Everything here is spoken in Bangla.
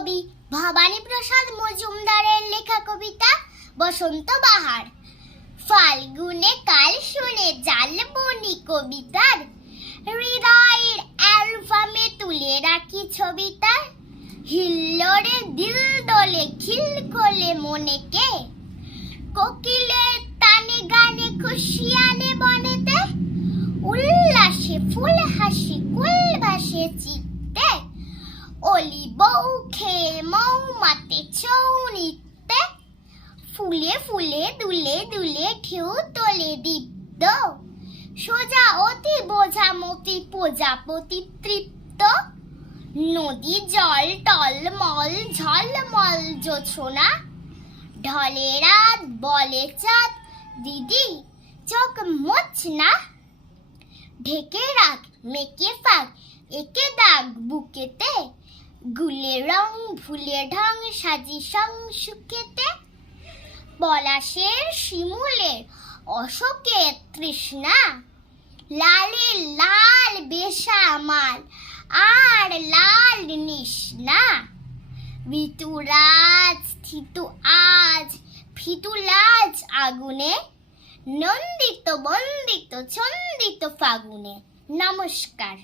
ভবানী প্রসাদ মজুমদারের লেখা কবিতা বসন্ত বাহার। ফাল্গুনে কাল শুনে জাল বনি কবিতার। হৃদয়ের অ্যালবামে তুলে রাখি ছবিতার হিল্লোরে দিল দোলে খিল খোলে মনেকে। কোকিলের তানে গানে খুশিয়ানে বনেতে। উল্লাসে ফুল হাসি কুল ভাসে চিত্তে অলি বউ খেয়ে মৌমাতে চৌনিতে ফুলে ফুলে দুলে দুলে ঢেউ তোলে দীপ্ত। সোজা অতি বোঝা মতি প্রজাপতি তৃপ্ত। নদী জল টল মল ঝলমল জোছনা। ঢলে রাত, বলে চাঁদ, দিদি, চোখ মোচ না। ঢেকে রাখ, মেকে ফাঁক, একে দাগ বুকেতে। গুলে রং ভুলে ঢং, সাজি সং, সুখেতে। পলাশের শিমুলে অশোকে তৃষ্ণা। লালে লাল বেশা মাল আর লাল নিষ্ণা। ঋতুরাজ থিতু আজ ফিতুলাজ আগুনে। নন্দিত বন্দিত ছন্দিত ফাগুনে। নমস্কার।